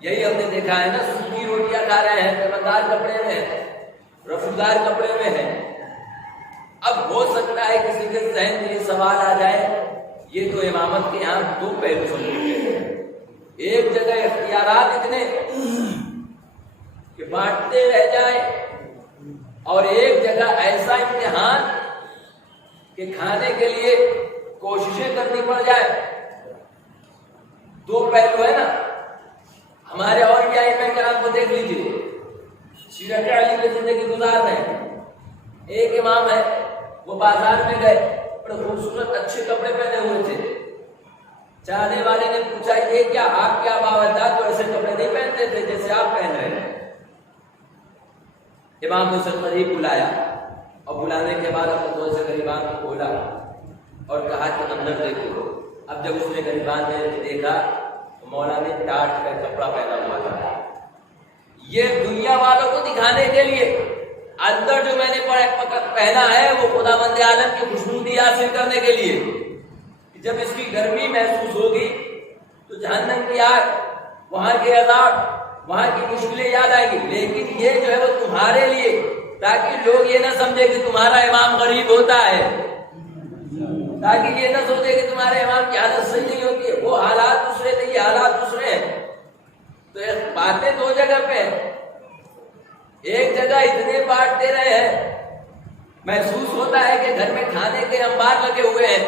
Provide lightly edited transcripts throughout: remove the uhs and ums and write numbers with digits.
یہی ہم نے دیکھا ہے نا، سوکھی روٹیاں کھا رہے ہیں، پیماندار کپڑے میں ہیں، رفودار کپڑے میں ہیں۔ اب ہو سکتا ہے کسی کے ذہن میں یہ سوال آ جائے، یہ تو امامت کے یہاں دو پہلو سمجھتے ہیں، ایک جگہ اختیارات اتنے کہ بانٹتے رہ جائیں، اور ایک جگہ ایسا امتحان کہ کھانے کے لیے کوششیں کرنی پڑ جائے۔ دو پہلو ہے نا۔ ہمارے اور بھی ائمہ کرام کو دیکھ لیجیے، سیرت علی میں زندگی گزار رہے ہیں۔ ایک امام ہے، وہ بازار میں گئے، بڑے خوبصورت اچھے کپڑے پہنے ہوئے تھے۔ چاہنے والے نے پوچھا یہ کیا، آپ کیا باوجود تو ایسے کپڑے نہیں پہنتے تھے جیسے آپ پہن رہے ہیں۔ امام نے اسے قریب بلایا، اور بلانے کے بعد اپنے تھوڑے سے غریبان کو کھولا اور کہا کہ اندر دیکھو۔ اب جب اس نے غریبان نے دیکھا تو مولا نے ٹاٹ کا کپڑا پہنا ہوا تھا، یہ دنیا والوں کو دکھانے کے لیے۔ اندر جو میں نے پہنا ہے وہ خداوند عالم کی خوشنودی حاصل کرنے کے لیے۔ جب اس کی گرمی محسوس ہوگی تو جہنم کی آگ، وہاں کے عذاب، وہاں کی مشکلیں یاد آئیں گی، لیکن یہ جو ہے وہ تمہارے لیے، تاکہ لوگ یہ نہ سمجھے کہ تمہارا امام غریب ہوتا ہے، تاکہ یہ نہ سوچے کہ تمہارے امام کی حالت صحیح نہیں ہوتی ہے، وہ حالات دوسرے تھے، یہ حالات دوسرے ہیں۔ تو باتیں دو جگہ پہ ہیں، ایک جگہ اتنے بانٹتے رہے ہیں، محسوس ہوتا ہے کہ گھر میں کھانے کے انبار لگے ہوئے ہیں،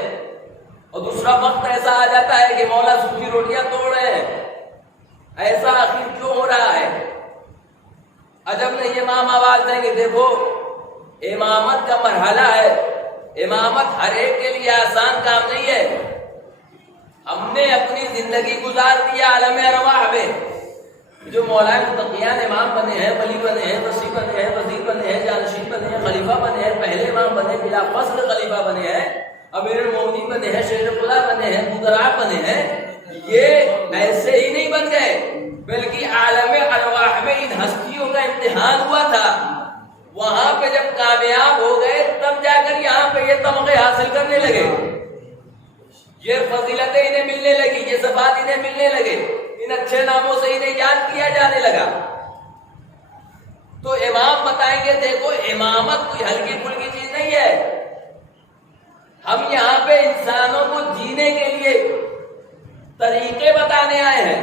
اور دوسرا وقت ایسا آ جاتا ہے کہ مولا سوکھی روٹیاں توڑ رہے ہیں۔ ایسا آخر کیوں ہو رہا ہے؟ عجب نہیں امام آواز دیں گے، دیکھو امامت کا مرحلہ ہے، امامت ہر ایک کے لیے آسان کام نہیں ہے۔ ہم نے اپنی زندگی گزار دی عالم ارواح میں، جو مولا متقیان امام بنے ہیں، ولی بنے ہیں، وصی بنے ہیں، وزیر بنے ہیں، جانشین بنے ہیں، خلیفہ بنے ہیں، پہلے امام بنے، بلا فصل خلیفہ بنے ہیں، امیر المومنین بنے ہیں، شیر خدا بنے ہیں، مدراء بنے ہیں، یہ ایسے ہی نہیں بن گئے، بلکہ عالم ارواح میں ان ہستیوں کا امتحان ہوا تھا۔ وہاں پہ جب کامیاب ہو گئے تب جا کر یہاں پہ یہ تمغے حاصل کرنے لگے، یہ فضیلتیں انہیں ملنے لگی، یہ صفات انہیں ملنے لگے، ان اچھے ناموں سے انہیں یاد کیا جانے لگا۔ تو امام بتائیں گے دیکھو امامت کوئی ہلکی پھلکی چیز نہیں ہے۔ ہم یہاں پہ انسانوں کو جینے کے لیے طریقے بتانے آئے ہیں۔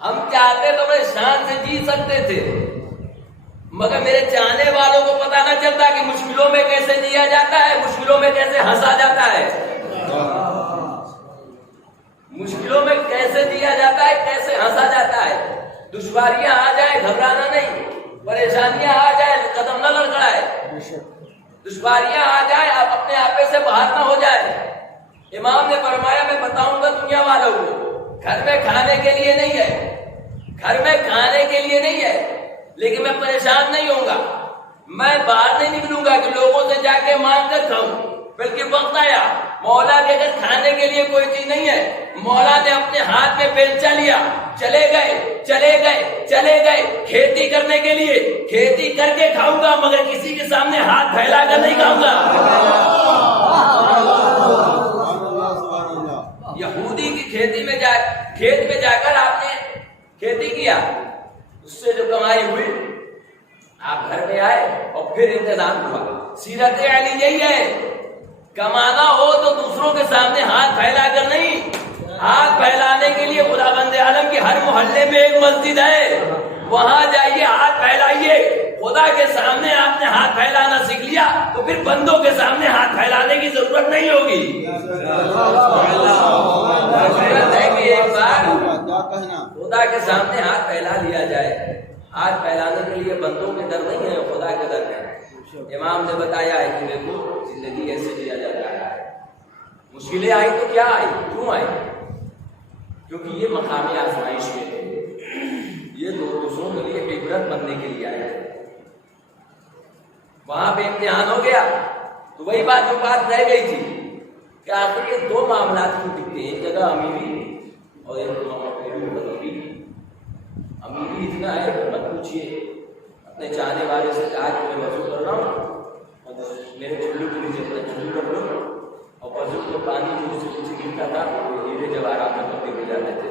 ہم چاہتے تو بڑے شان سے جی سکتے تھے، مگر میرے چاہنے والوں کو پتہ نہ چلتا کہ مشکلوں میں کیسے جیا جاتا ہے، مشکلوں میں کیسے ہنسا جاتا ہے، مشکلوں میں کیسے جیا جاتا ہے، کیسے ہنسا جاتا ہے۔ دشواریاں آ جائیں گھبرانا نہیں، پریشانیاں آ جائیں قدم نہ لڑکھڑائے، دشواریاں آ جائیں آپ اپنے آپے سے باہر نہ ہو جائے۔ امام نے فرمایا میں بتاؤں گا دنیا والوں کو، گھر میں کھانے کے لیے نہیں ہے، گھر میں کھانے کے لیے نہیں ہے، لیکن میں پریشان نہیں ہوں گا، میں باہر نہیں نکلوں گا کہ لوگوں سے جا کے مانگ کر کھاؤں، بلکہ وقت آیا مولا کے گھر کھانے کے لیے کوئی چیز نہیں ہے، مولا نے اپنے ہاتھ میں بیلچا لیا، چلے گئے کھیتی کرنے کے لیے، کھیتی کر کے کھاؤں گا مگر کسی کے سامنے ہاتھ پھیلا کر نہیں کھاؤں گا۔ یہودی کی کھیت میں جا کر آپ نے کھیتی کیا، اس سے جو کمائی ہوئی آپ گھر میں آئے اور پھر انتظام ہوا۔ سیرت علی یہی ہے، کمانا ہو تو دوسروں کے سامنے ہاتھ پھیلا کر نہیں، ہاتھ پھیلانے کے لیے خداوند عالم کی ہر محلے میں ایک مسجد ہے، وہاں جائیے ہاتھ پھیلائیے۔ خدا کے سامنے آپ نے ہاتھ پھیلانا سیکھ لیا تو پھر بندوں کے سامنے ہاتھ پھیلانے کی ضرورت نہیں ہوگی۔ ایک بار خدا کے سامنے ہاتھ پھیلا لیا جائے، ہاتھ پھیلانے کے لیے بندوں کے در نہیں ہے، خدا کے در ہے۔ امام نے بتایا ہے کہ دیکھو زندگی ایسے جیا جاتا ہے، مشکلیں آئی تو کیا آئی، کیوں آئی؟ کیونکہ یہ مقامی آزمائش کے تھے، یہ دوسروں کے لیے عبرت بننے کے لیے آئے تھے۔ وہاں پہ امتحان ہو گیا تو وہی بات جو بات رہ گئی تھی کہ آخر یہ دو معاملات کیوں دکھتے ہیں، ایک جگہ امیری اور ایک غریبی۔ امیری اتنا ہے کہ مت پوچھیے، اپنے چاہنے والے سے کہا کہ میں وضو کر رہا ہوں اور میرے چلو کے نیچے اپنا چلو رکھ لو، اور وضو کو پانی جو اس سے نیچے گرتا تھا وہ ہیرے جواہرات میں تبدیل ہو جاتے تھے۔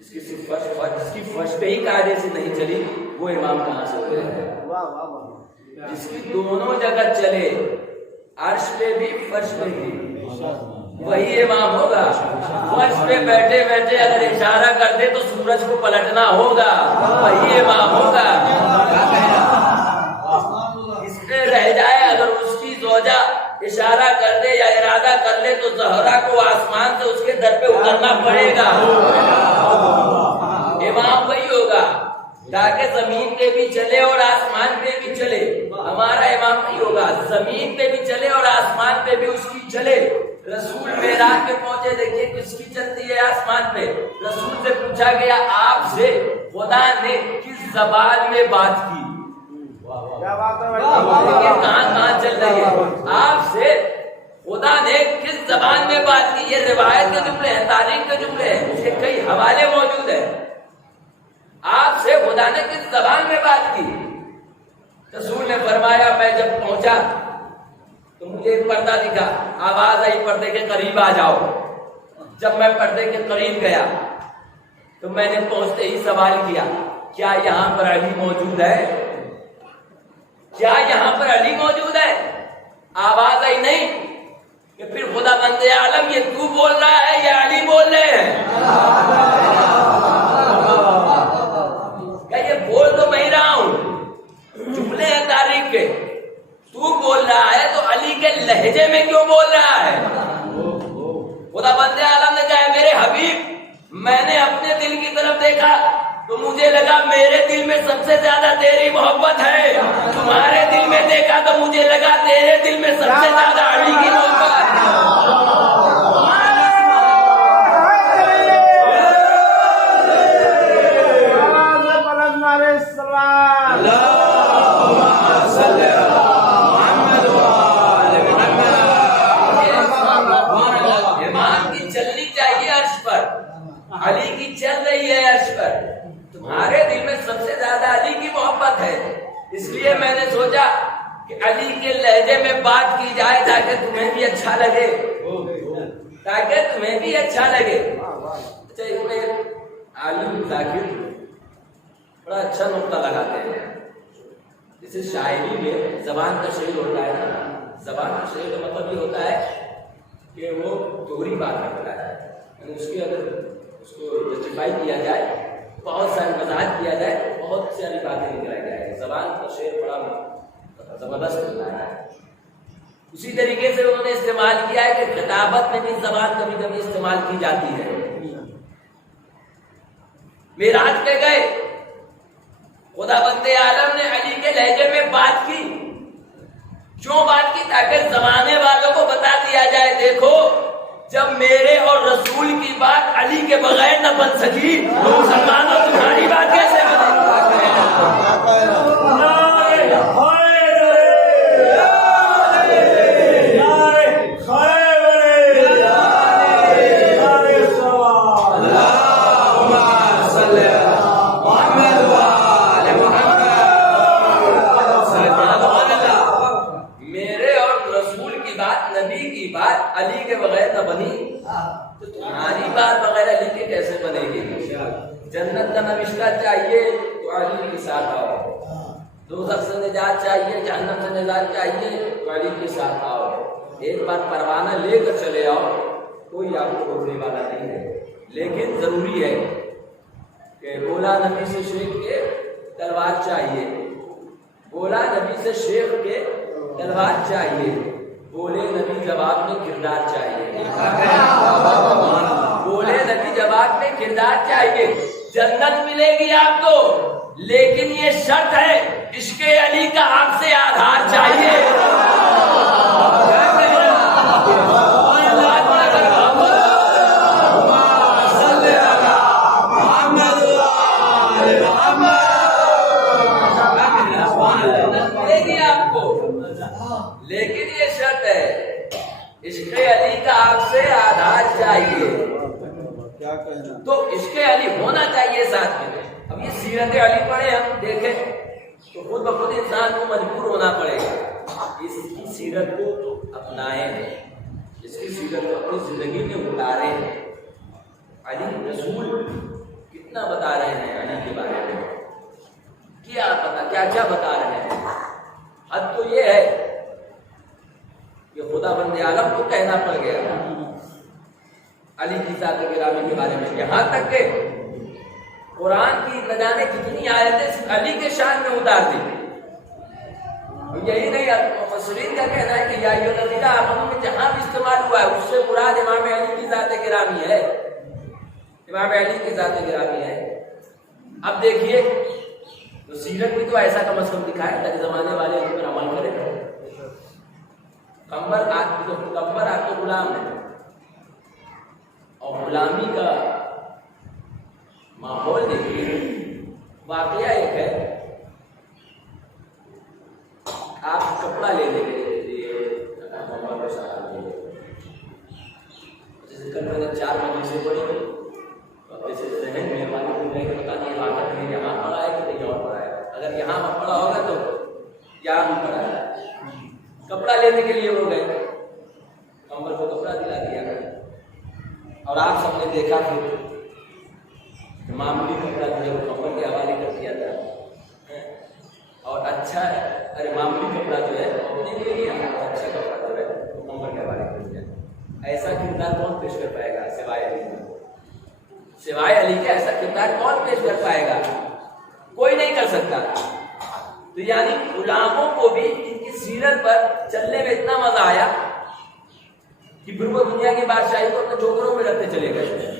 جس کی صرف جس کی فرش پہ ہی قاعدے سے نہیں چلی وہ امام کہاں سے ہو گیا؟ جس کی دونوں جگہ چلے عرش پہ بھی فرش پہ بھی وہی امام ہوگا. فرش پہ بیٹھے بیٹھے اگر اشارہ کر دے تو سورج کو پلٹنا ہوگا, وہی امام ہوگا. اس پہ رہ جائے اگر اس کی زوجہ اشارہ کر دے یا ارادہ کر لے تو زہرا کو آسمان سے اس کے در پہ اترنا پڑے گا. امام وہی ہوگا تاکہ زمین پہ بھی چلے اور آسمان پہ بھی چلے. ہمارا امام نہیں ہوگا, زمین پہ بھی چلے اور آسمان پہ بھی اس کی چلے. رسول معراج پہ پہنچے, دیکھیے کس کی چلتی ہے آسمان پہ. رسول سے پوچھا گیا آپ سے خدا نے کس زبان میں بات کی؟ کہاں چل رہی ہے؟ آپ سے خدا نے کس زبان میں بات کی؟ یہ روایت کے جملے ہیں, تاریخ کے جملے ہیں, اس کے کئی حوالے موجود ہیں. آپ سے خدا نے کس زبان میں بات کی؟ رسول نے فرمایا میں جب پہنچا تو مجھے ایک پردہ دکھا, آواز آئی پردے کے قریب آ جاؤ. جب میں پردے کے قریب گیا تو میں نے پہنچتے ہی سوال کیا کیا یہاں پر علی موجود ہے؟ کیا یہاں پر علی موجود ہے؟ آواز آئی نہیں. کہ پھر خدا بندے عالم یہ تو بول رہا ہے یا علی بول رہے ہیں؟ کہ یہ بول تو میں ہی رہا ہوں, جملے ہیں تاریخ کے, تو بول رہا ہے تو علی کے لہجے میں کیوں بول رہا ہے؟ خدا بندے عالم نے کہا میرے حبیب میں نے اپنے دل کی طرف دیکھا تو مجھے لگا میرے دل میں سب سے زیادہ تیری محبت ہے. تمہارے دل میں دیکھا تو مجھے لگا تیرے دل میں سب سے زیادہ علی کی محبت ہے. علی کی چل رہی ہے عرش پر, تمہارے دل میں سب سے زیادہ علی کی محبت ہے. اس لیے میں نے سوچا کہ علی کے لہجے میں بات کی جائے تاکہ تمہیں بھی اچھا لگے, تاکہ تمہیں بھی اچھا لگے. اچھا اس میں عالم ذاکر بڑا اچھا نقطہ لگاتے ہیں. جیسے شاعری میں زبان کا شعر ہوتا ہے نا, زبان کا شعر کا مطلب یہ ہوتا ہے کہ وہ دوہری بات کرتا ہے, یعنی اس کی اگر اس کو جسٹیفائی کیا جائے, بہت ساری وضاحت کیا جائے, بہت ساری باتیں نکلائی جائے. زبان کا شعر بڑا زبردست ہوتا ہے. اسی طریقے سے انہوں نے استعمال کیا ہے کہ خطابت میں بھی زبان کبھی کبھی استعمال کی جاتی ہے. معراج پہ گئے, خدا بند عالم نے علی کے لہجے میں بات کی. کیوں بات کی؟ تاکہ زمانے والوں کو بتا دیا جائے دیکھو جب میرے اور رسول کی بات علی کے بغیر نہ بن سکی تو مسلمانوں تمہاری بات کیسے بنے؟ میرے اور رسول کی بات, نبی کی بات علی کے بغیر نہ بنی تو تمہاری بات بغیر علی کے کیسے بنے گی؟ جنت کا نوشتہ چاہیے تو علی کے ساتھ آؤ, دوزخ سے نجات چاہیے, جہنم سے نجات چاہیے تو علی کے ساتھ آؤ. ایک بار پروانہ لے کر چلے آؤ, کوئی آپ کو روکنے والا نہیں ہے. لیکن ضروری ہے کہ بولا نبی سے شیخ کے تلوار چاہیے, بولا نبی سے شیخ کے تلوار چاہیے, بولے نبی جواب میں کردار چاہیے, بولے نبی جواب میں کردار چاہیے. جنت ملے گی آپ کو, لیکن یہ شرط ہے عشق علی کا آپ سے آدھار چاہیے. ملے گی آپ کو, لیکن یہ شرط ہے عشق علی کا آپ سے آدھار چاہیے. تو عشق علی ہونا چاہیے ساتھ میں. اب یہ سیرت علی پڑھے ہم دیکھیں تو خود بخود انسان کو مجبور ہونا پڑے گا اس کی سیرت کو اپنائیں, اس کی سیرت کو اپنی زندگی میں اتاریں. کہ خدا بند عالم کو کہنا پڑ گیا علی کی ذات گرامی کے بارے میں، یہاں تک کہ قرآن کی نہ جانے کتنی آیتیں علی کے شان میں اتار دی۔ یہی نہیں، مفسرین کا کہنا ہے کہ یا ایھا الذین آمنوا میں جہاں بھی استعمال ہوا ہے اس سے مراد امام علی کی ذات گرامی ہے، امام علی کی ذات گرامی ہے۔ اب دیکھیے تو سیرت بھی تو ایسا کم از کم دکھائے تاکہ زمانے والے ان پر عمل کریں۔ کمبر آپ کے غلام ہے، اور غلامی کا ماحول دیکھیے۔ واقعہ ایک ہے، آپ کپڑا لینے کے لیے جیسے کل میں نے 4 مجلسیں پڑھی، تو جیسے ذہن میں معلوم ہے کہ پتہ نہیں واقعہ میں یہاں پڑھا ہے کہ کہیں اور پڑھا ہے، اگر یہاں پڑھا ہوگا تو یہاں بھی پڑھا ہے۔ کپڑا لینے کے لیے وہ گئے، کمبر کو کپڑا دلا دیا، اور آپ سب نے دیکھا کہ معمولی کپڑا جو ہے وہ کمبر کے حوالے کر دیا تھا، اور اچھا ارے معمولی کپڑا جو ہے اپنے لیے لیا، اچھا کپڑا جو ہے وہ کمبر کے حوالے کر دیا۔ ایسا کردار کون پیش کر پائے گا سوائے علی کے؟ سوائے علی کے ایسا کردار کون پیش کر پائے گا؟ کوئی نہیں کر سکتا۔ تو یعنی غلاموں کو بھی ان کی سیرت پر چلنے میں اتنا مزہ آیا کہ پھر وہ دنیا کی بادشاہی کو اپنے جوکروں میں رکھتے چلے گئے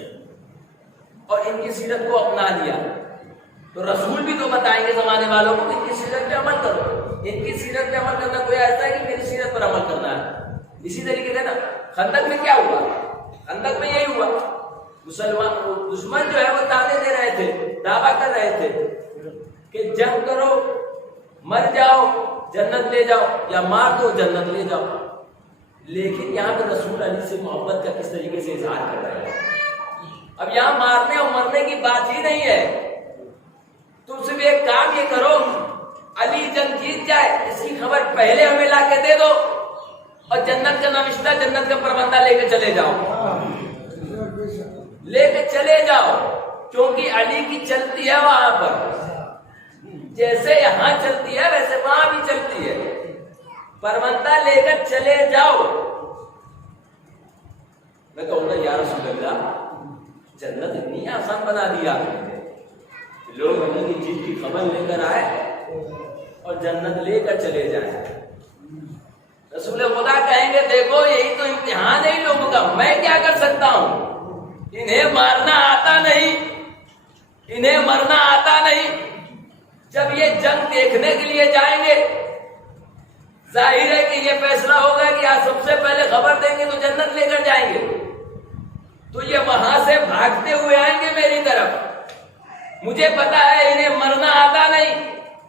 اور ان کی سیرت کو اپنا لیا۔ تو رسول بھی تو بتائیں گے زمانے والوں کو کہ ان کی سیرت پہ عمل کرو۔ ان کی سیرت پہ عمل کرنا کوئی ایسا ہے کہ میری سیرت پر عمل کرنا ہے۔ اسی طریقے سے نا خندق میں کیا ہوا؟ خندق میں یہی ہوا، مسلمان دشمن جو ہے وہ تانے دے رہے تھے، دعویٰ کر رہے تھے کہ جنگ کرو مر جاؤ جنت لے جاؤ، یا مار دو جنت لے جاؤ۔ لیکن یہاں پہ رسول علی سے محبت کا کس طریقے سے اظہار کر رہے ہیں۔ اب یہاں مارنے اور مرنے کی بات ہی نہیں ہے، تم صرف ایک کام یہ کرو، علی جنگ جیت جائے اس کی خبر پہلے ہمیں لا کے دے دو، اور جنت کا نوشتہ جنت کا پروندہ لے کے چلے جاؤ، لے کے چلے جاؤ، کیونکہ علی کی چلتی ہے وہاں پر، جیسے یہاں چلتی ہے ویسے وہاں بھی چلتی ہے، پروندہ لے کر چلے جاؤ۔ میں کہوں گا یا رسول اللہ جنت اتنی آسان بنا دیا، لوگ علی کی جیت کی خبر لے کر آئے اور جنت لے کر چلے جائیں۔ رسول خدا کہیں گے دیکھو یہی تو امتحان ہے ان لوگوں کا، میں کیا کر سکتا ہوں؟ انہیں مارنا آتا نہیں، انہیں مرنا آتا نہیں۔ جب یہ جنگ دیکھنے کے لیے جائیں گے ظاہر ہے کہ یہ فیصلہ ہوگا کہ آج سب سے پہلے خبر دیں گے تو جنت لے کر جائیں گے، تو یہ وہاں سے بھاگتے ہوئے آئیں گے میری طرف۔ مجھے پتا ہے انہیں مرنا آتا نہیں،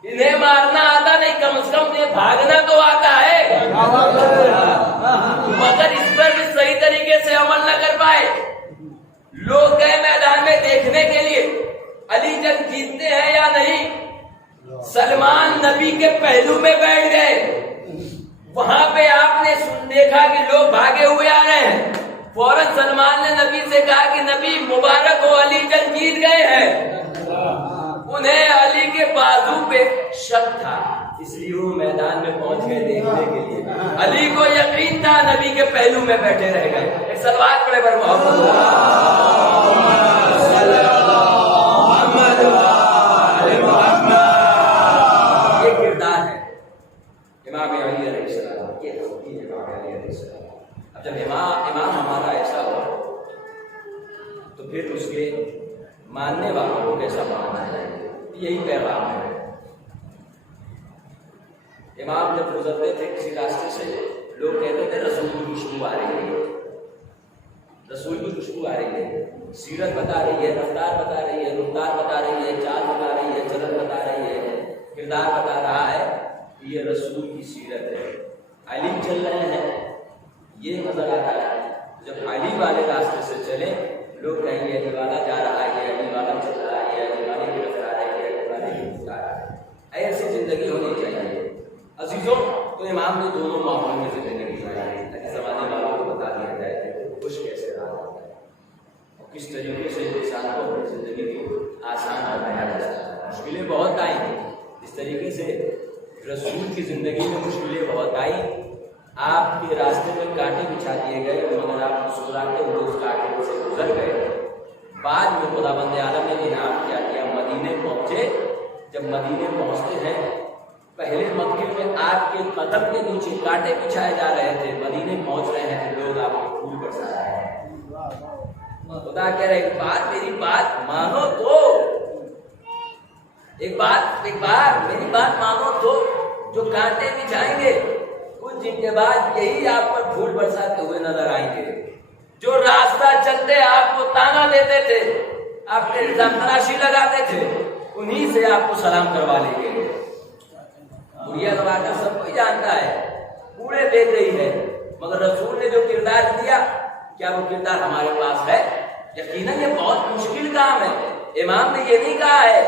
انہیں مارنا آتا نہیں، کم از کم انہیں بھاگنا تو آتا ہے، مگر اس پر بھی صحیح طریقے سے عمل نہ کر پائے۔ لوگ گئے میدان میں دیکھنے کے لیے علی جنگ جیتتے ہیں یا نہیں، سلمان نبی کے پہلو میں بیٹھ گئے، وہاں پہ آپ نے دیکھا کہ لوگ بھاگے ہوئے آ رہے ہیں، فوراً سلمان نے نبی سے کہا کہ نبی مبارک ہو علی جنگ جیت گئے ہیں۔ انہیں علی کے بازو پہ شک تھا، اس لیے وہ میدان میں پہنچ گئے دیکھنے کے لیے، علی کو یقین تھا نبی کے پہلو میں بیٹھے رہ گئے۔ ایک صلوات پڑھے بر یہ کردار ہے امام علی علیہ السلام، یہ امام علی علیہ السلام۔ اب جب امام ہمارا ایسا ہو تو پھر اس کے ماننے والوں کو کیسا ماننا ہے، یہی پیغام ہے۔ امام جب گزرتے تھے کسی راستے سے لوگ کہتے تھے رسول کی خوشبو آ رہی ہے، رسول کی خوشبو آ رہی ہے، سیرت بتا رہی ہے، رفتار بتا رہی ہے، رفتار بتا رہی ہے، چال بتا رہی ہے، چلن بتا رہی ہے، کردار بتا رہا ہے کہ یہ رسول کی سیرت ہے۔ علی چل رہے ہیں یہ نظر آتا ہے، جب علی والے راستے سے چلے لوگ کہیں گے علی والا جا رہا ہے، یہ علی والا چل رہا ہے، یہ علی والے کی رفتار ہے، یہ علی والے کی رفتار ہے۔ ایسی زندگی ہونی چاہیے عزیزوں۔ تو امام نے دونوں ماحول میں زندگی گزاری تاکہ زمانے والوں کو بتا دیا جائے کہ خوش کیسے رہا ہے اور کس طریقے سے انسان کو اپنی زندگی کو آسان بنایا جا سکتا ہے۔ مشکلیں بہت آئی، اس طریقے سے رسول کی زندگی میں مشکلیں بہت آئی، آپ کے راستے میں کانٹے بچھا دیے گئے مگر آپ مسکراتے ہوئے اس کانٹے سے گزر گئے. بعد میں خداوند عالم نے انعام کیا مدینے پہنچے. جب مدینے پہنچتے ہیں پہلے مکے میں آپ کے قدم کے نیچے کانٹے بچھائے جا رہے تھے, مدینے پہنچ رہے ہیں تو لوگ آپ کو پھول برسا رہے ہیں. خدا کہہ رہے ایک بار میری بات مانو تو, ایک بار میری بات مانو تو جو کانٹے بچھائیں گے کچھ دن کے بعد یہی آپ پر پھول برساتے ہوئے نظر آئیں گے. جو راستہ چلتے آپ کو تانا دیتے تھے, آپ کے الزام تراشی لگاتے تھے, انہی سے آپ کو سلام کروا لیں گے. دنیا کا واقعہ سب کوئی جانتا ہے, پورے دیکھ رہی ہے, مگر رسول نے جو کردار دیا کیا وہ کردار ہمارے پاس ہے؟ یقیناً یہ بہت مشکل کام ہے. امام نے یہ نہیں کہا ہے.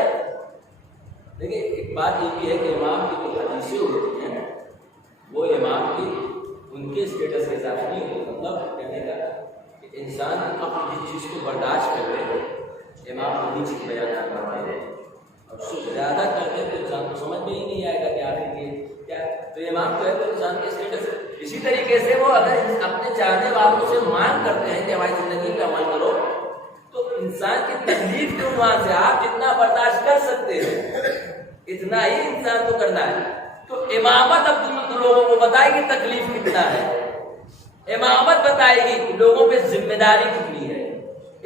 دیکھیے ایک بات یہ بھی ہے کہ امام کی جو حدیثیں ہوتی ہیں وہ امام کی ان کے اسٹیٹس کے حساب سے نہیں ہوتی. مطلب کہنے کا کہ انسان اپنی جس چیز کو برداشت کر لے امام وہی چیز بیان کرواتے ہیں, اور اس سے زیادہ کرتے تو انسان کو سمجھ میں ہی نہیں آئے گا کہ آخر یہ کیا. تو امام جو ہے تو انسان کے اسٹیٹس. اسی طریقے سے وہ اگر اپنے چاہنے والوں سے مانگ کرتے ہیں کہ ہماری زندگی پہ عمل کرو تو انسان کی تکلیف کے عنوان سے آپ جتنا برداشت کر سکتے ہیں اتنا ہی انسان کو کرنا ہے. تو امامت اب لوگوں کو بتائے گی تکلیف کتنا ہے, امامت بتائے گی کہ لوگوں پہ ذمہ داری کتنی ہے,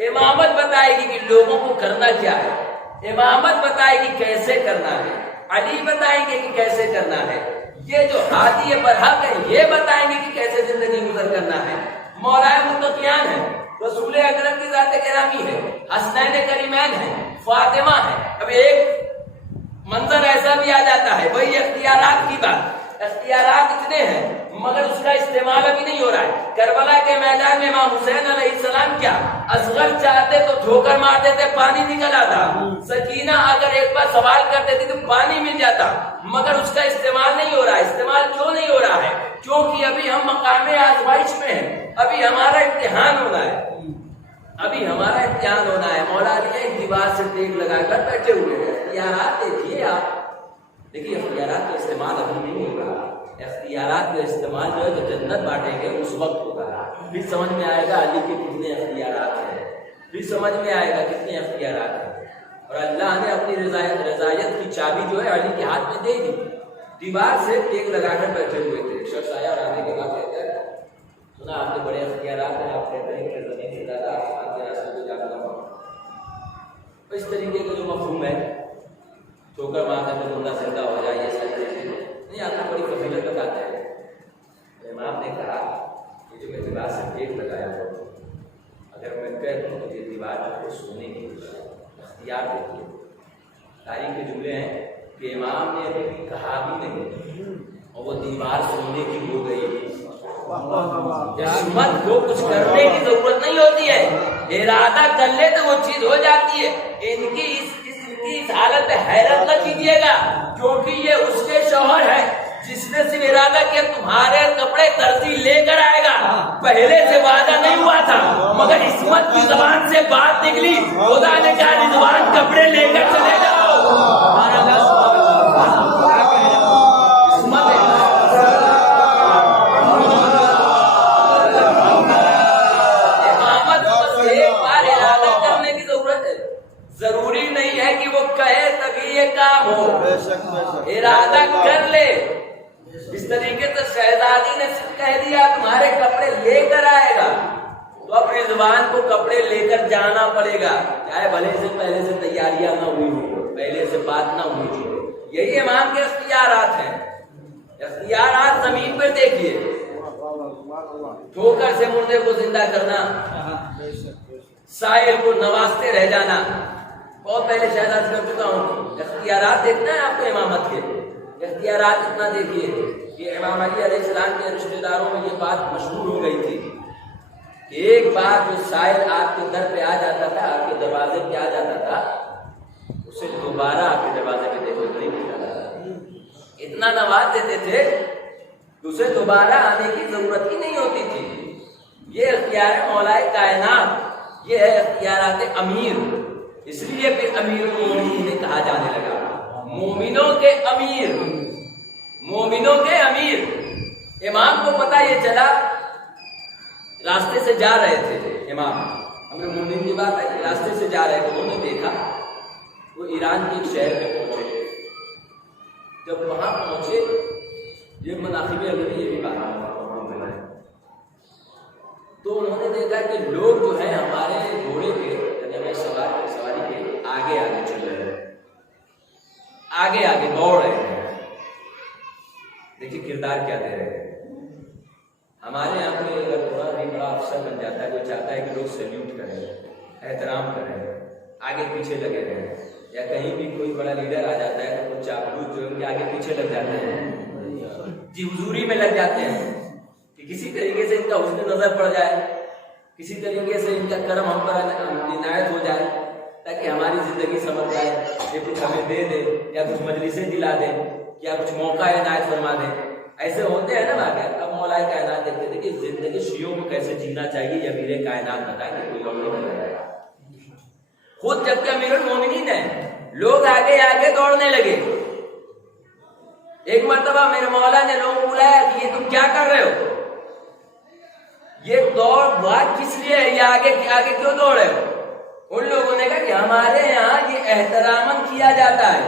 امامت بتائے گی کہ لوگوں کو کرنا کیا ہے, امامت بتائے گی کیسے کرنا ہے, علی بتائیں گے کہ کیسے کرنا ہے, یہ جو ہادی برحق ہے یہ بتائیں گے کہ کیسے زندگی گزر کرنا ہے. مولا متقیان ہے, رسول اکرم کی ذات گرامی ہے, حسنین کریمین ہے, فاطمہ ہے. اب ایک منظر ایسا بھی آ جاتا ہے, وہی اختیارات کی بات, اختیارات اتنے ہیں مگر اس کا استعمال ابھی نہیں ہو رہا ہے. کربلا کے میدان میں امام حسین علیہ السلام کیا اصغر چاہتے تو ٹھوکر مارتے تھے, پانی نکل آتا. سکینہ اگر ایک بار سوال کرتے تھے تو پانی مل جاتا, مگر اس کا استعمال نہیں ہو رہا ہے. استعمال کیوں نہیں ہو رہا ہے؟ کیونکہ ابھی ہم مقام آزمائش میں ہیں, ابھی ہمارا امتحان ہونا ہے, ابھی ہمارا امتحان ہونا ہے. مولا علی ایک دیوار سے ٹیک لگا کر بیٹھے ہوئے ہیں. اختیارات دیکھیے آپ, دیکھیے اختیارات کا استعمال ابھی نہیں ہو رہا. اختیارات کا استعمال جو ہے جو جنت بانٹیں گے اس وقت ہوگا. پھر سمجھ میں آئے گا علی کے کتنے اختیارات ہیں, پھر سمجھ میں آئے گا کتنے اختیارات ہیں. اور اللہ نے اپنی رضایت کی چابی جو ہے علی کے ہاتھ میں دے دی. دیوار سے ٹیک لگا کر بیٹھے ہوئے تھے. شخص آیا اور آنے کے بعد کہتا ہے سنا آپ کے بڑے اختیارات ہیں, آپ کہتے ہیں کہ زمین سے زیادہ آسمان کے راستے پہ جانا ہوا. اس طریقے کا جو مفہوم ہے ٹھوکر مارنے میں بندہ زندہ ہو جائے یہ ساری چیزیں نہیں, آپ کو بڑی فضیلت بتاتے ہیں. امام نے کہا کہ جو میں دیوار سے ٹیک لگایا ہو اگر میں کہہ دوں تو یہ دیوار کو سونے کی اختیار دیتی ہے. تاریخ کے جملے ہیں کہ امام نے ابھی کہا بھی نہیں اور وہ دیوار سونے کی ہو گئی. عصمت کو کچھ کرنے کی ضرورت نہیں ہوتی ہے, ارادہ کر لے تو وہ چیز ہو جاتی ہے. ان کی اس حالت میں حیرت نہ کیجیے گا کیونکہ یہ اس کے شوہر ہے جس نے صرف ارادہ کیا تمہارے کپڑے درزی لے کر آئے گا. پہلے سے وعدہ نہیں ہوا تھا مگر عصمت کی زبان سے بات نکلی. خدا نے کہا رضوان کپڑے لے کر چلے جاؤ. ضروری نہیں ہے کہ وہ کہے تبھی یہ کام ہو, ارادہ کر لے. اس طریقے سے شہزادی نے صرف کہہ دیا تمہارے کپڑے لے کر آئے گا تو اپنی زبان کو کپڑے لے کر جانا پڑے گا, چاہے بھلے سے پہلے سے تیاریاں نہ ہوئی ہو, پہلے سے بات نہ ہوئی ہو. یہی امام کے اختیارات ہیں. اختیارات زمین پر دیکھیے, ٹھوکر سے مردے کو زندہ کرنا, سائل کو نوازتے رہ جانا. بہت پہلے شاید آج کر چکا ہوں. اختیارات دیکھنا ہے آپ کو امامت کے, اختیارات اتنا دیکھیے کہ امام علی علیہ السلام کے رشتہ داروں میں یہ بات مشہور ہو گئی تھی کہ ایک بار جو سائل آپ کے در پہ آ جاتا تھا, آپ کے دروازے پہ آ جاتا تھا, اسے دوبارہ آپ کے دروازے پہ دیکھو نہیں ملتا تھا. اتنا نواز دیتے تھے کہ اسے دوبارہ آنے کی ضرورت ہی نہیں ہوتی تھی. یہ اختیار ہے مولائے کائنات, یہ ہے اختیارات امیر. اس لیے پھر امیر المومنین نے کہا جانے لگا, مومنوں کے امیر, مومنوں کے امیر. امام کو پتا یہ چلا، راستے سے جا رہے تھے امام امیر المومنین کی بات ہے، راستے سے جا رہے تھے، انہوں نے دیکھا وہ ایران کے ایک شہر میں پہنچے۔ جب وہاں پہنچے، یہ مناقب علی یہ بھی بات ہے، تو انہوں نے دیکھا کہ لوگ جو ہیں ہمارے گھوڑے کے یعنی ہمیں سواری کے آگے آگے چل رہے ہیں، آگے آگے دوڑ رہے ہیں۔ دیکھیے کردار کیا دے رہے ہیں۔ ہمارے یہاں پہ اگر تھوڑا بھی بڑا افسر بن جاتا ہے، وہ چاہتا ہے کہ لوگ سیلیوٹ کریں، احترام کریں، آگے پیچھے لگے رہیں، یا کہیں بھی کوئی بڑا لیڈر آ جاتا ہے تو کچھ چاپلوس جو ان کے آگے پیچھے لگ جاتے ہیں، جی حضوری میں لگ جاتے ہیں کہ کسی طریقے سے ان کا حسن نظر پڑ جائے، کسی طریقے سے ان کا کرم ہم پر عنایت ہو جائے تاکہ ہماری زندگی سمجھ جائے، یہ کچھ ہمیں دے دے یا کچھ مجلسیں دلا دیں یا کچھ موقع عنایت فرما دیں۔ ایسے ہوتے ہیں نا واقعہ۔ اب مولا کائنات دیکھتے تھے کہ زندگی شیعوں کو کیسے جینا چاہیے، یہ امیر کائنات بتائیں کہ کوئی اور نہیں بتائے گا خود، جبکہ امیر المومنین ہے۔ لوگ آگے آگے دوڑنے لگے۔ ایک مرتبہ میرے مولا نے لوگوں کو بلایا کہ یہ تم کیا کر رہے ہو، یہ دوڑ بھاگ کس لیے ہے، یہ آگے آگے کیوں دوڑ رہے ہو؟ ان لوگوں نے کہا کہ ہمارے یہاں یہ احتراماً کیا جاتا ہے،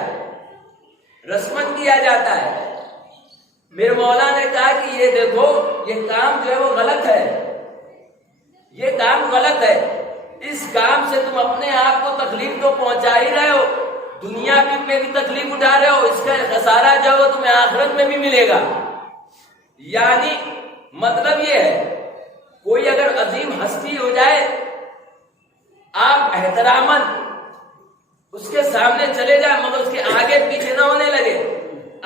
رسماً کیا جاتا ہے۔ میرے مولا نے کہا کہ یہ دیکھو یہ کام جو ہے وہ غلط ہے، یہ کام غلط ہے، اس کام سے تم اپنے آپ کو تکلیف تو پہنچا ہی رہے ہو، دنیا میں بھی تکلیف اٹھا رہے ہو، اس کا خسارہ جو ہے تمہیں آخرت میں بھی ملے گا۔ یعنی مطلب یہ ہے کوئی اگر عظیم ہستی ہو جائے، آپ احتراماً اس کے سامنے چلے جائیں مگر اس کے آگے پیچھے نہ ہونے لگے۔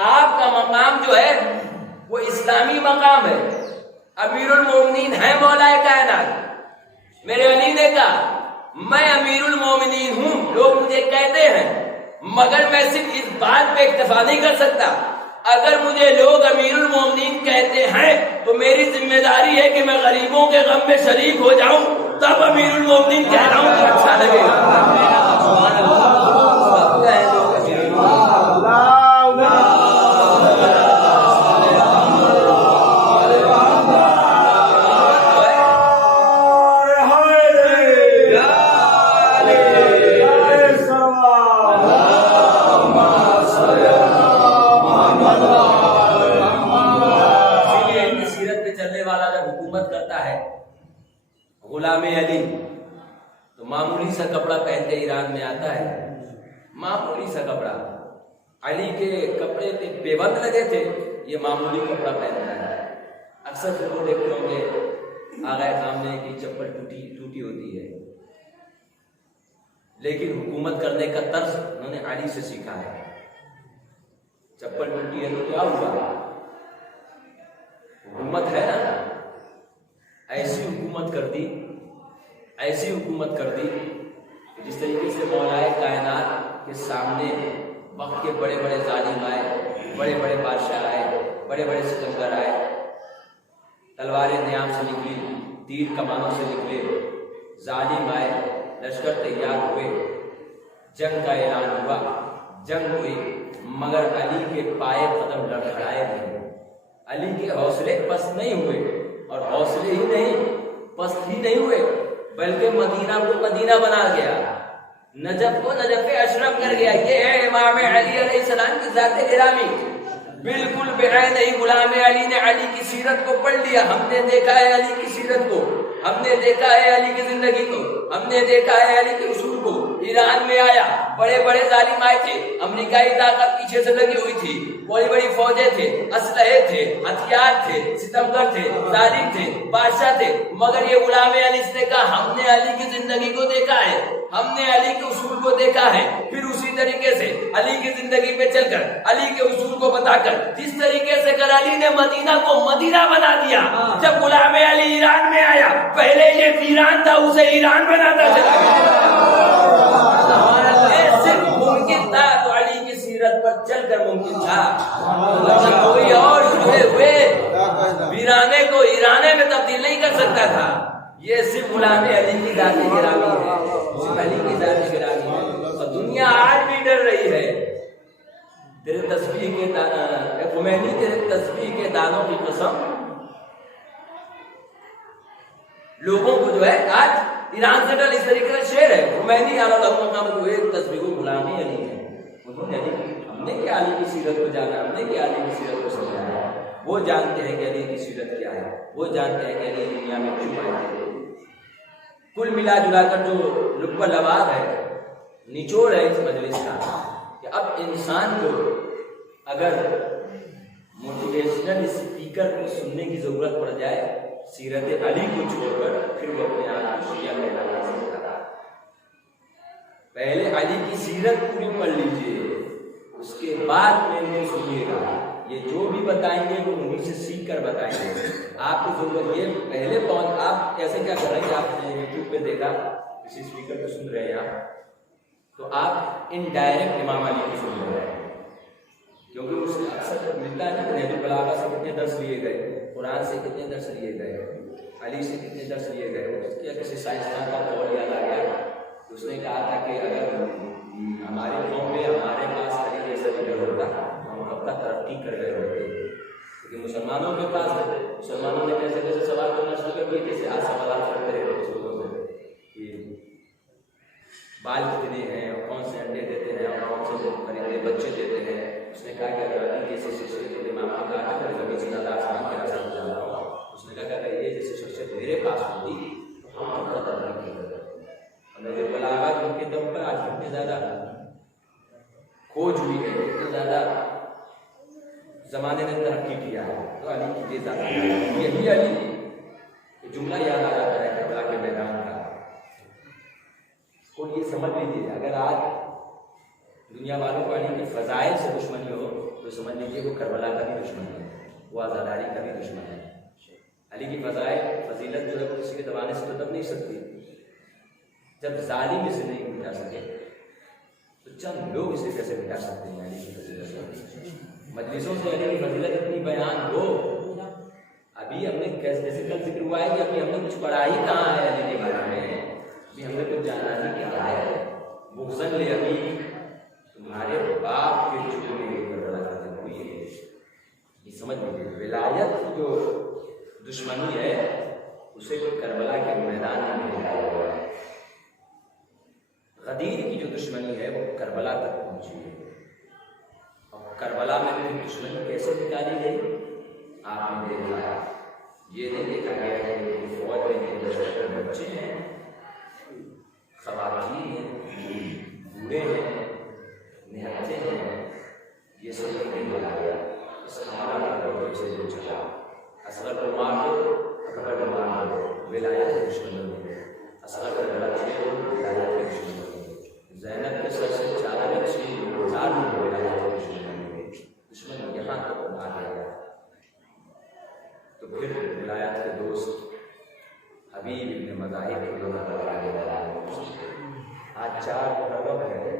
آپ کا مقام جو ہے وہ اسلامی مقام ہے، امیر المومنین ہے مولا کائنات۔ میرے علی نے کہا میں امیر المومنین ہوں، لوگ مجھے کہتے ہیں، مگر میں صرف اس بات پہ اکتفا نہیں کر سکتا، اگر مجھے لوگ امیر المومنین کہتے ہیں تو میری ذمہ داری ہے کہ میں غریبوں کے غم میں شریک ہو جاؤں، تب امیر المومنین کہہ رہا ہوں تو اچھا لگے گا۔ غلام علی تو معمولی سا کپڑا پہن کے ایران میں آتا ہے، معمولی سا کپڑا، علی کے کپڑے پہ پیبند لگے تھے، یہ معمولی کپڑا پہنتا ہے۔ اکثر پھر وہ دیکھتے ہوں گے آغائے خامنہ کی چپل ٹوٹی ہوتی ہے، لیکن حکومت کرنے کا طرز انہوں نے علی سے سیکھا ہے۔ چپل ٹوٹی ہے تو کیا ہوا، حکومت ہے نا، ایسی حکومت کر دی، ایسی حکومت کر دی کہ جس طریقے سے مولا کائنات کے سامنے وقت کے بڑے بڑے ظالم آئے، بڑے بڑے بادشاہ آئے، بڑے بڑے سکندر آئے، تلواریں نیام سے نکلی، تیر کمانوں سے نکلے، ظالم آئے، لشکر تیار ہوئے، جنگ کا اعلان ہوا، جنگ ہوئی، مگر علی کے پائے قدم لڑکھڑائے نہیں، علی کے حوصلے پست نہیں ہوئے، اور حوصلے ہی نہیں پست ہی نہیں ہوئے بلکہ مدینہ کو مدینہ بنا گیا، نجف کو نجف اشرف کر گیا۔ یہ ہے امام علی علیہ السلام کی ذات گرامی، بالکل بعین ہی غلام علی نے علی کی سیرت کو پڑھ لیا۔ ہم نے دیکھا ہے علی کی سیرت کو، ہم نے دیکھا ہے علی کی زندگی کو، ہم نے دیکھا ہے علی کے اصول کو۔ ایران میں آیا، بڑے بڑے ظالم آئے تھے، امریکائی طاقت پیچھے سے لگی ہوئی تھی، بڑی بڑی فوجیں تھے، اسلحے تھے، ہتھیار تھے، ستمگر تھے، ظالم تھے، بادشاہ تھے، مگر یہ غلام علی نے کہا ہم نے علی کی زندگی کو دیکھا ہے، ہم نے علی کے اصول کو دیکھا ہے، پھر اسی طریقے سے علی کی زندگی پہ چل کر علی کے اصول کو بتا کر جس طریقے سے کر علی نے مدینہ کو مدینہ بنا دیا۔ جب غلام علی ایران میں آیا، پہلے یہ ویران تھا، اسے ایران بناتا چلا گیا۔ صرف ممکن تھا تو علی کی سیرت پر چل کر ممکن تھا، کوئی اور جڑے ہوئے ویرانے کو ایرانے میں تبدیل نہیں کر سکتا تھا۔ یہ صرف غلام علی کی ذات گرامی ہے، صرف علی کی ذات گرامی ہے، اور دنیا آج بھی ڈر رہی ہے۔ تیرے تسبیح کے خمینی، تیرے تسبیح کے دانوں کی قسم لوگوں کو جو ہے آج ایران سے ڈر اس طریقے کا شعر ہے خمینی ایک تصویر غلامی علی ہے. انہوں نے ہم نے کیا علی کی سیرت کو جانا, ہم نے کیا علی کی سیرت کو سمجھایا. وہ جانتے ہیں کہ علی کی سیرت کیا ہے, وہ جانتے ہیں کہ علی دنیا میں کیوں آئے تھے. کل ملا جلا کر جو لب لباب ہے, نچوڑ ہے اس مجلس کا کہ اب انسان کو اگر موٹیویشنل اسپیکر کو سننے کی ضرورت پڑ جائے سیرت علی کو چھوڑ کر, پھر وہ اپنے آپ کو شیعہ کہلانا سکتا. پہلے علی کی سیرت پوری پڑھ لیجیے, اس کے بعد میں سنیے گا. یہ جو بھی بتائیں گے وہ انہیں سے سیکھ کر بتائیں گے. آپ کی ضرورت یہ پہلے پہنچ, آپ کیسے کیا کریں گے, آپ نے یوٹیوب پہ دیکھا کسی اسپیکر کو سن رہے ہیں آپ, تو آپ انڈائریکٹ امام علی کو سن رہے ہیں, کیونکہ اس سے اکثر ملتا ہے نا نہج البلاغہ سے کتنے درس لیے گئے, قرآن سے کتنے درس لیے گئے, علی سے کتنے درس لیے گئے. کسی سائنسدان کا قول یاد آ گیا, اس نے کہا تھا کہ اگر ہماری قوم میں ہمارے پاس علی جیسا لیڈر ہوتا ہم کب کا ترقی کر گئے ہوتے. لیکن مسلمانوں کے پاس مسلمانوں نے کیسے کیسے سوال کرنا شروع کر دیے, جیسے آج سوالات کرتے رہے اس لوگوں سے کہ بال کتنے ہیں اور کون سے انڈے دیتے ہیں اور کون سے پرندے بچے دیتے ہیں. اس نے کہا کہ اگر علی جیسے شخصیت کے امام نے کہا کہ زمین سے زیادہ آسمان کے راستہ جانا ہوں, اس نے کہا کہ یہ جیسے شخصیت میرے پاس ہوتی تو ہم کا ترقی کرتے. نہج البلاغہ ان کے دم پر آج کتنے زیادہ کھوج ہوئی ہے, کتنے زیادہ زمانے نے ترقی کیا ہے. تو علی کی یہ ذات یہی علی جملہ یاد آ جاتا ہے کربلا کے میدان کا. اور یہ سمجھ لیجیے اگر آج دنیا والوں کو علی کے فضائل سے دشمنی ہو تو سمجھ لیجیے وہ کربلا کا بھی دشمن ہے, وہ آزاداری کا بھی دشمن ہے. علی کی فضائل فضیلت جو ہے وہ کسی کے دبانے سے تو دب نہیں سکتی. جب ظالم اسے نہیں مٹا سکے تو چند لوگ اسے کیسے مٹا سکتے ہیں. علی کی فضیلت مجلسوں سے علی کی فضیلت اتنی بیان ہو, ابھی ہم نے جیسے کل ذکر ہوا ہے کہ ابھی ہم نے کچھ پڑھا ہی کہاں ہے علی کے بارے میں, ابھی ہم نے کچھ جانا ہی کیا ہے. بغضن ابھی تمہارے باپ کے چولہے کربلا ختم ہوئی ہے. یہ سمجھ لیجیے ولایت کی جو دشمنی ہے اسے کربلا کے میدان میں نکالا ہوا ہے. غدیر کی جو دشمنی ہے وہ کربلا تک پہنچی ہے. اور کربلا میں بھی دشمنی کیسے نکالی گئی آپ نے دیکھا. یہ نہیں دیکھا گیا کہ فوج میں بچے ہیں, خواتین ہیں, بوڑھے ہیں, نہتے ہیں, یہ سب نہیں بولا گیا. اس ہمارا سے جو چلا اصغر کو مار دو, اکبر کو مار دو, ولایت کے دشمن ہوئے. اصغر کا غلط ہے ولایت کے دشمن ہوئے. زینب کے سر سے چادر چھین گزار دو, ولایت کے دشمن ہوئے. دشمن یہاں تک آ گیا. تو پھر ولایت کے دوست حبیب ابن مظاہر کے لوگ آگے بڑھا. آج 4 محرم ہے.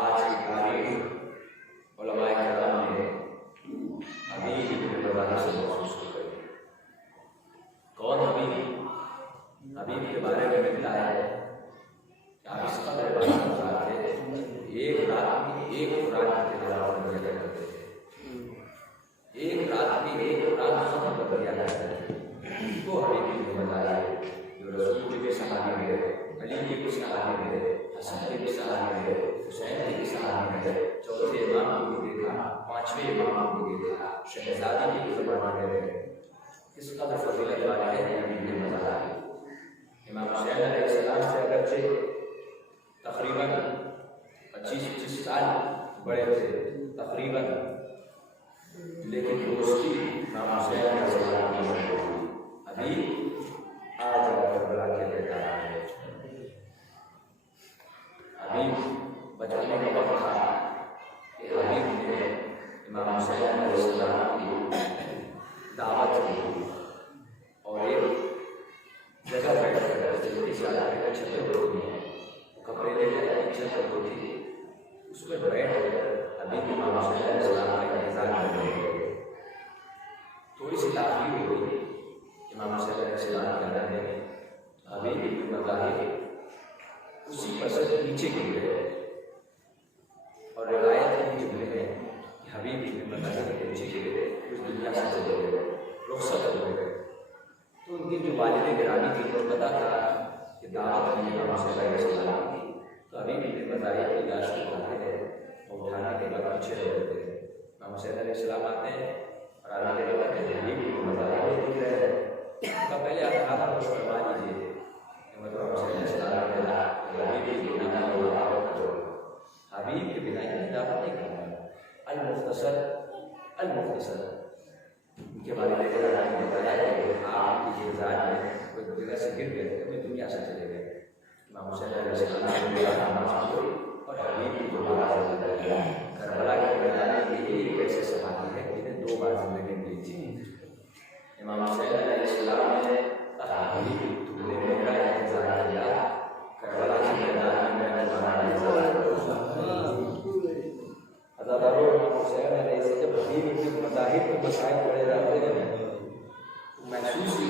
آج کی تاریخ علماء کرام نے حبیب ابن مظاہر سے محسوس کی گئی. کون حبیب؟ حبیب کے بارے میں ملتا ہے کہ آپ اس قدر بات تھے, ایک رات میں ایک قرآن کی تلاوت کیا کرتے تھے. ایک رات میں ایک قرآن ختم کر دیا کرتے تھے. وہ حبیب ابن مظاہر جو رسول کے صحابی میں علی کے بھی صحابی میں, حسن کے بھی صحابی میں, حسین کے بھی صحابی میں, چوتھے امام کو بھی دیکھا, 5ویں امام کو بھی دیکھا, شہزادی کے بھی زمانے میں رہے. کس قدر فضیلت والے ہیں علی ابن مظاہر. امام حسین علیہ السلام سے اگرچہ تقریباً 25-25 سال بڑے تھے تقریباً, لیکن دوستی امام حسین علیہ السلام کی ابھی آج کربلا کے میدان میں. حبیب بچانے کا وقت تھا کہ حبیب نے امام حسین علیہ السلام کی دعوت کی اور ایک جگہ بیٹھ کر چھتیں ہوتی ہیں, کپڑے لے کر چھت ہوتی تھی, اس پر بیٹھ کر حبیب امام حسین علیہ السلام کا انتظار کرنے لگے. تھوڑی سی تاخیر ہوئی. امام حسین علیہ السلام کے آنے میں حبیب ابن مظاہر اسی پر سے نیچے گر گئے. اور روایت ہے جملے میں کہ حبیب ابن مظاہر نیچے گرے, اس دنیا سے چلے گئے, رخصت ہو گئے. تو ان کے جو والد گرامی پتا تھا کہ دعوت کی امام حسین علیہ السلام کی، تو ابھی بھی بتائی کہ لاش کو اٹھاتے ہیں اور اٹھانے کے بعد پیچھے رہ جاتے ہیں. امام حسین علیہ السلام آتے ہیں اور آنے کے بعد ابھی بھی بتائی دکھ رہے ہیں. تو پہلے آپ کھانا کو فرما لیجیے. امام حسین علیہ السلام نے کہا حبیب کے بنا دعوت کرو. حبیب کے بنا ہی دعوت نہیں کرنا. المختصر المختصر ان کے بارے میں بتایا کہ آپ کی ذات میں کوئی جگہ سے گر گئے تھے، کوئی دنیا سے چلے گئے. امام حسین علیہ السلام نے نماز پڑھی اور حبیب کی دعا کیا. کربلا کے میدان میں یہ ایک ایسے صحابی ہے جنہیں 2 بار زندگی ملی تھی. امام حسین علیہ السلام نے کہا حبیب تم نے میرا انتظار کیا، کربلا کے میدان میں میں نے تمہارا انتظار کیا. عزادارو امام حسین علیہ السلام جب حبیب کے مذاہب کے مسائل پڑھے جاتے ہیں محسوس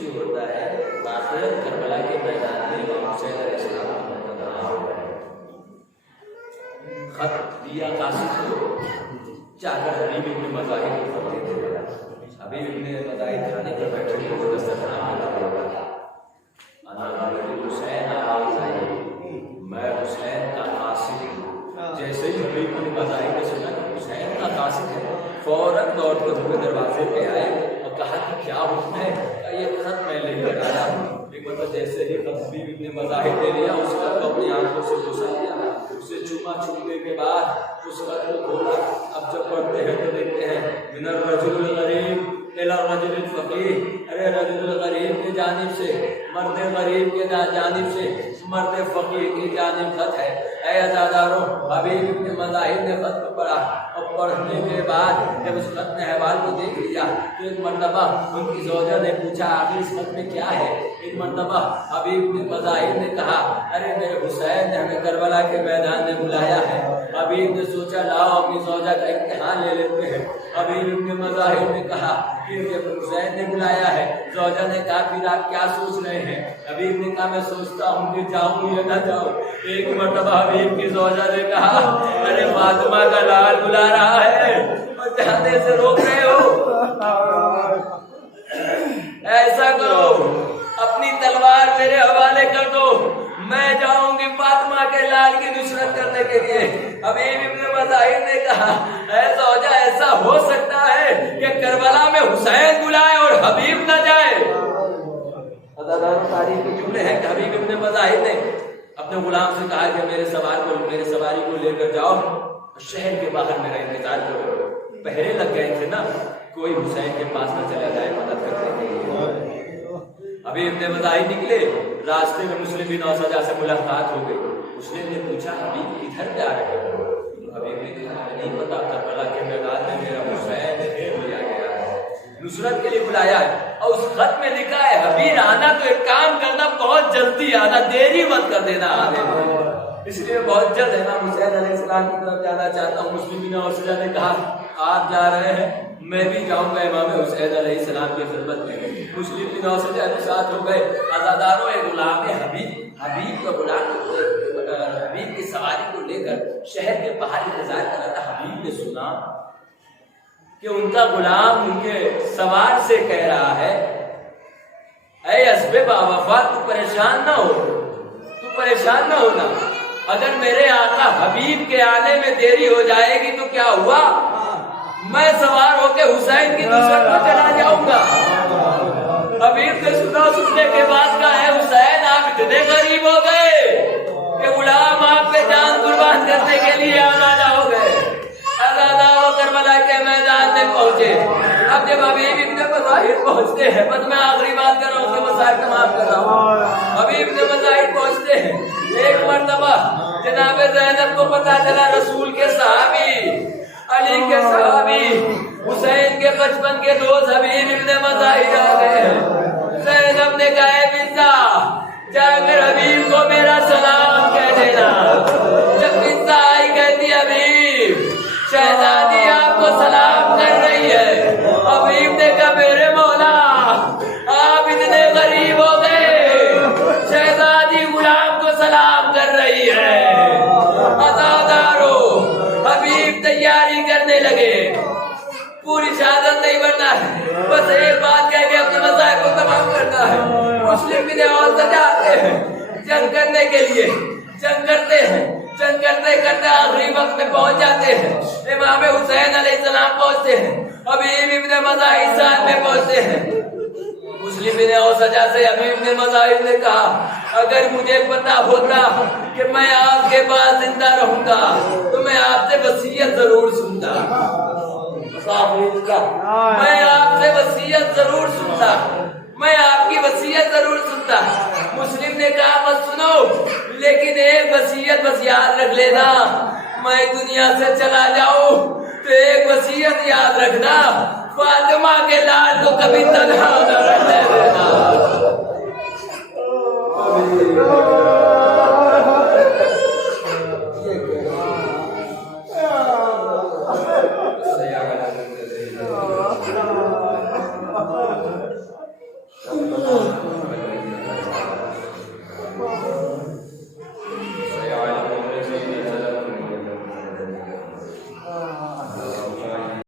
یہ ہوتا ہے واقعہ کربلا کے میدان میں امام حسین علیہ السلام خط دیا قاصد کو چاہ کر حبیب ابن مظاہر کو خط دیتے ہیں. حبیب ابن مظاہر کھانے پر بیٹھے ہوئے دسترخوان میں لگا ہوا تھا. انا رجل حسین آزائی، میں حسین کا قاصد ہوں. جیسے ہی حبیب ابن مظاہر نے سنا کہ حسین کا قاصد ہے فوراً دوڑ کر ہوئے دروازے پہ آئے اور کہا کہ کیا حکم ہے؟ یہ خط میں لے کر آیا ہوں. ایک مطلب جیسے ہی خط حبیب ابن مظاہر نے لیا اس خط کو اپنی آنکھوں سے گھسا لیا، اسے چوما چومنے کے بعد اس خط کو کھولا. اب جب پڑھتے ہیں تو دیکھتے ہیں من الرجل الغریب الی الرجل الفقیہ. ارے رجل الغریب کی جانب سے، مرد غریب کی جانب سے مرد فقیر کی جانب خط ہے. اے عزادارو حبیب ابن مظاہر نے خط کو پڑھا اور پڑھنے کے بعد جب اس خط نے احوال کو دیکھ لیا تو ایک مرتبہ ان کی زوجہ نے پوچھا آخر اس خط میں کیا ہے. ایک مرتبہ حبیب ابن مظاہر نے کہا ارے میرے حسین نے ہمیں کربلا کے میدان میں بلایا ہے. حبیب نے سوچا لاؤ اپنی زوجہ کا امتحان لے لیتے ہیں. حبیب ابن مظاہر نے کہا کہ حسین نے بلایا ہے. زوجہ نے کہا پھر آپ کیا سوچ رہے ہیں؟ حبیب نے کہا میں سوچتا ہوں کہ جاؤں یا نہ جاؤں. ایک مرتبہ حبیب کی زوجہ نے کہا ارے فاطمہ کا لال بلا رہا ہے اور جانے سے روک رہے ہو. ایسا کرو اپنی تلوار میرے حوالے کر دو، میں جاؤں گی فاطمہ کے لال کی نصرت کرنے کے لیے. حبیب ابن مظاہر نے کہا اے زوجہ ایسا ہو سکتا ہے کہ کربلا میں حسین بلائے اور حبیب نہ جائے. تاریخ کے جملے ہیں کہ حبیب ابن مظاہر نے اپنے غلام سے کہا کہ میرے سواری کو لے کر جاؤ شہر کے باہر میرا انتظار کرو. پہرے لگ گئے تھے نا، کوئی حسین کے پاس نہ چلا جائے مدد کرنے کے لیے. ابھی ابن مظاہر نکلے، راستے میں مسلم بن اوسجہ سے ملاقات ہو گئی. مسلم نے پوچھا حبیب کدھر پہ آ رہے ہو؟ حبیب نے کہا نہیں پتا، کربلا کے میدان میں میرا حسین پھیر لیا گیا ہے، نصرت کے لیے بلایا ہے. اور اس خط میں لکھا ہے حبیب آنا تو ایک کام کرنا بہت جلدی آنا، دیری مت کر دینا آنے میں. اس لیے بہت جلد امام حسین علیہ السلام کی طرف جانا چاہتا ہوں. مسلم بن اوسجہ نے کہا آپ جا رہے ہیں میں بھی جاؤں گا امام حسین علیہ السلام کی خدمت میں. مسلم بن اوسجہ کے ساتھ ہو گئے. عزاداروں ایک غلام حبیب کا غلام حبیب کی سواری کو لے کر شہر کے باہر انتظار کر رہا تھا. حبیب نے سنا کہ ان کا غلام ان کے سوار سے کہہ رہا ہے اے اسب باوفا تو پریشان نہ ہونا، اگر میرے آقا حبیب کے آنے میں دیری ہو جائے گی تو کیا ہوا، میں سوار ہو کے حسین کی نصرت میں چلا جاؤں گا. حبیب نے سننے کے بعد کہا ہے حسین آپ اتنے غریب ہو گئے کہ غلام آپ پہ جان قربان کرنے کے لیے آمادہ ہو گئے. عزاداروں کربلا کے میدان میں پہنچے. اب جب حبیب ابن مظاہر پہنچتے ہیں، بس میں آخری بات کر رہا ہوں، اس کے مسائل تمام کر رہا ہوں. حبیب ابن مظاہر پہنچتے ہیں. ایک مرتبہ جناب زینب کو پتا چلا رسول کے صحابی، علی کے صحابی، حسین کے بچپن کے دوست حبیب ابن مظاہر آ گئے. زینب نے کہا اے بنتا جا کر حبیب کو میرا سلام کہہ دینا. جب بنتا آئی کہتی حبیب شہزادی آپ کو سلام کر رہی ہے. حبیب نے کہا میرے مولا آپ اتنے غریب ہو گئے، شہزادی غلام کو سلام کر رہی ہے. عزادارو حبیب تیاری کرنے لگے، پوری شہادت نہیں بننا ہے، ہیں جنگ کرنے کے لیے، جنگ کرتے ہیں، جنگ کرتے کرتے آخری وقت میں پہنچ جاتے ہیں، امام حسین علیہ السلام پہنچتے ہیں، حبیب ابن مظاہر میں پہنچتے ہیں۔ مسلم بن اوسجہ سے حبیب بن مظاہر نے کہا اگر مجھے پتا ہوتا کہ میں آپ کے پاس زندہ رہوں گا تو میں آپ سے وصیت ضرور سنتا، میں آپ سے وصیت ضرور سنتا، میں آپ کی وصیت ضرور سنتا۔ مسلم نے کہا بس سنو، لیکن ایک وصیت بس یاد رکھ لینا، میں دنیا سے چلا جاؤں تو ایک وصیت یاد رکھنا، فاطمہ کے لال کو کبھی تنہا نہ رہے۔